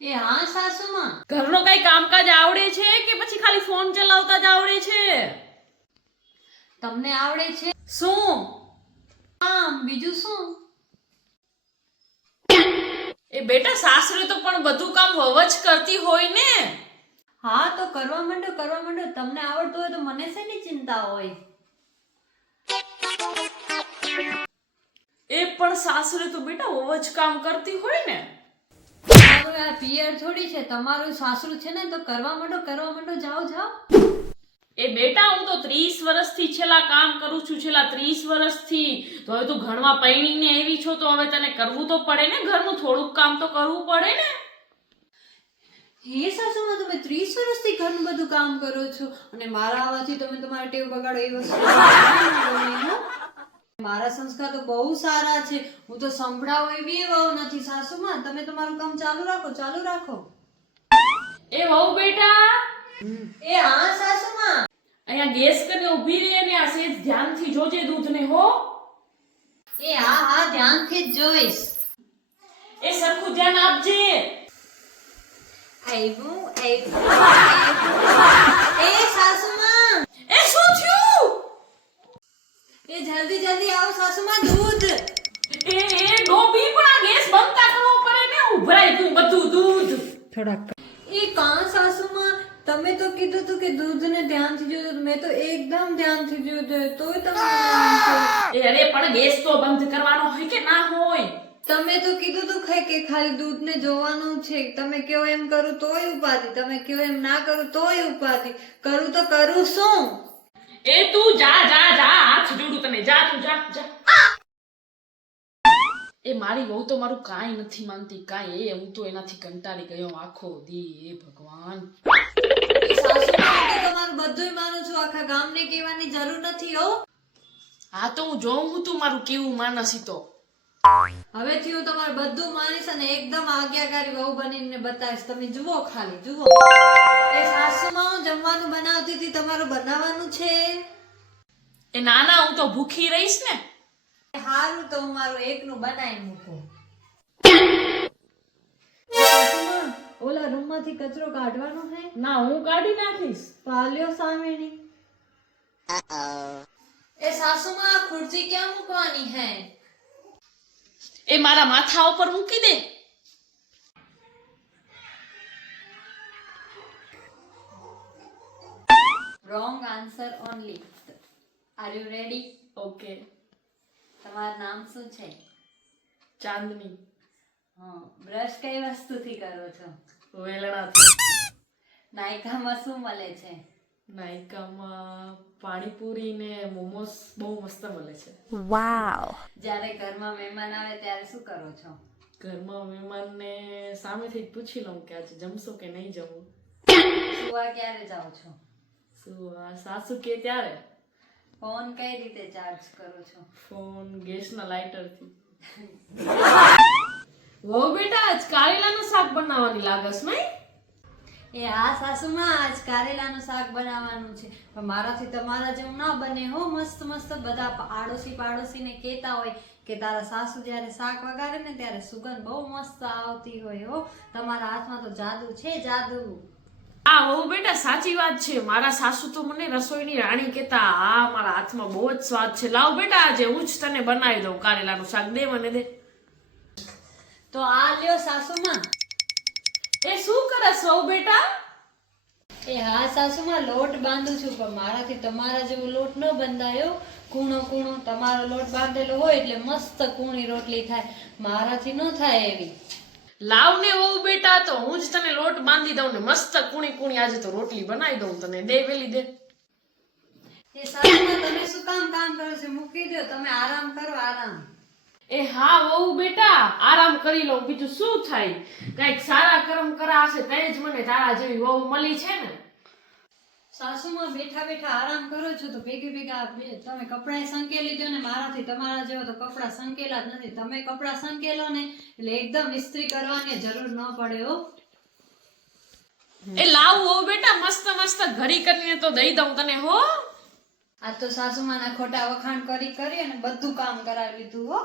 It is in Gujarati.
એ હા સાસુમાં, ઘરનો કઈ કામકાજ આવડે છે કે પછી ખાલી ફોન ચલાવતા જ આવડે છે? તમને આવડે છે શું? કામ, બીજું શું? એ બેટા સાસરે તો પણ બધું કામ વહુ જ કરતી હોય ને. હા તો કરવા માંડો, તમને આવડતું હોય તો મને શેની ચિંતા હોય? એ પણ સાસરે તો બેટા વહુ જ કામ કરતી હોય ને. તમારું આ પિયર થોડી છે, તમારું સાસરું છે ને, તો કરવા માંડો, જાઓ. એ બેટા હું તો 30 વર્ષથી છેલ્લા કામ કરું છું, છેલ્લા 30 વર્ષથી. તો હવે તું ઘરમાં પૈણીને આવી છો તો હવે તને કરવું તો પડે ને, ઘરનું થોડુંક કામ તો કરવું પડે ને. હે સાસુમાં, તમે 30 વર્ષથી ઘરનું બધું કામ કરો છો અને મારા આવવાથી તમે તમારી ટેવ બગાડો એ વસ્તુ. મારા સંસ્કાર તો બહુ સારા છે, હું તો સંભળાવું એવી વહુ નથી સાસુમાં. તમે તમારું કામ ચાલુ રાખો. એ વહુ બેટા, એ હા સાસુમાં. અહીંયા ગેસ કરીને ઊભી રહી અને આ સેજ ધ્યાનથી જોજે દૂધને હો. એ હા ધ્યાનથી જ જોઈશ. એ સરખું ધ્યાન આપજે. આવ્યું. એ સાસુમાં, એ શું થયું? એ જલ્દી આવો સાસુમાં, દૂધ. એ ડોબી પણ આ ગેસ બંધ કરવો પડે ને, ઉભરાઈ ગયું બધું દૂધ. એ કાં સાસુમાં, તમે તો કીધું તું કે દૂધને ધ્યાનથી જોજો. મેં તો એકદમ ધ્યાનથી જોજો, તોય તમે અરે પણ ગેસ તો બંધ કરવાનો હોય કે ના હોય? તમે તો કીધું તું કે ખાલી દૂધને જોવાનું છે. તમે કયો એમ કરું તોય ઉપાધિ, તમે કયો એમ ના કરું તોય ઉપાધિ. કરું તો કરું શું? એ તું જા હાથ જોડું તને, જા તું જા. એ મારી વહુ તો મારું કાંઈ નથી માનતી, કાંઈ. હું તો એનાથી કંટાળી ગયો આખો દી. એ ભગવાન. સાસુમાં તો તમારું બધુંય માનું છું, આખા ગામને કહેવાની જરૂર નથી હો. હા તો હું જોઉં હું તું મારું કેવું માનસી તો. હવેથી હું તમારું બધું માનીશ અને એકદમ આજ્ઞાકારી વહુ બનીને બતાવીશ. તમે જુઓ, ખાલી જુઓ. એ સાસુમાં હું જમવાનું બનાવતી હતી, તમારું બનાવવાનું છે. એ નાના હું તો ભૂખી રહીશ ને. હારું તો હું મારું એકનું બનાવી મૂકું. સાસુમાં, ઓલા રૂમમાંથી કચરો કાઢવાનો છે? ના, હું કાઢી નાખીશ. પાલ્યો સામેની. એ સાસુમાં, ખુરશી ક્યાં મૂકવાની હે? એ મારા માથા ઉપર મૂકી દે. Wrong answer only. Are you ready? Okay. તમારું નામ શું છે? ચાંદની. હા. બ્રશ કઈ વસ્તુથી કરો છો? વેલણાથી. નાયકામાં શું મળે છે? નાયકામાં પાણીપુરી ને મોમોસ બહુ મસ્ત મળે છે. વાવ. જ્યારે ઘરમાં મહેમાન આવે ત્યારે શું કરો છો? ઘરમાં મહેમાનને સામેથી જ પૂછી લઉં કે આજે જમશો કે નહીં જમવું. સુવા ક્યારે જાઓ છો? સાસુ કે ત્યારે. ફોન કઈ રીતે ચાર્જ કરો છો? ફોન ગેસના લાઇટરથી. વહુ બેટા, આજ કારેલાનું શાક બનાવવાની લાગસ નહીં? એ હા સાસુમાં, આજ કારેલાનું શાક બનાવવાનું છે. પણ મારાથી તમારા જેવું ના બને હો. મસ્ત બધા પાડોશીને કહેતા હોય કે તારા સાસુ જ્યારે શાક વગાડે ને ત્યારે સુગંધ બહુ મસ્ત આવતી હોય હો. તમારા હાથમાં તો જાદુ છે, જાદુ. હા વહુ બેટા, સાચી વાત છે. મારા સાસુ તો મને રસોઈની રાણી કહેતા. હા, મારા હાથમાં બહુ જ સ્વાદ છે. લાવ બેટા, આજે હું જ તને બનાવી દઉં કારેલાનું શાક. દે મને દે. તો આ લ્યો સાસુમાં. એ શું કરસ વહુ બેટા? એ હા સાસુમાં, લોટ બાંધું છું. પણ મારાથી તમારા જેવો લોટ ન બંધાયો. કૂણો તમારો લોટ બાંધેલો હોય એટલે મસ્ત કૂણી રોટલી થાય. મારાથી ન થાય એવી. લાવ ને વહુ બેટા, તો હું જ તને લોટ બાંધી દઉં ને મસ્ત કૂણી આજે તો રોટલી બનાવી દઉં તને. દે વેલી દે. એ સાસુમાં, તમે શું કામ કરો છો? મૂકી દો, તમે આરામ કરો, આરામ. એ હા વહુ બેટા, આરામ કરી લઉં, બીજું શું થાય. કઈક સારા કર્મ કરાશે તે જ મને તારા જેવી વહુ મળી છે ને. સાસુમાં, બેઠા આરામ કરો છો તો ભેગા તમે કપડાં સંકેલી દો ને. મારાથી તમારા જેવા તો કપડાં સંકેલા જ નથી. તમે કપડાં સંકેલો ને એટલે એકદમ ઇસ્ત્રી કરવાની જરૂર ન પડે હો. એ લાવ વહુ બેટા, મસ્ત ઘડી કરીને તો દઈ દઉં તને હો. આ તો સાસુમાં ના ખોટા વખાણ કરી અને બધું કામ કરાવી લીધું હો.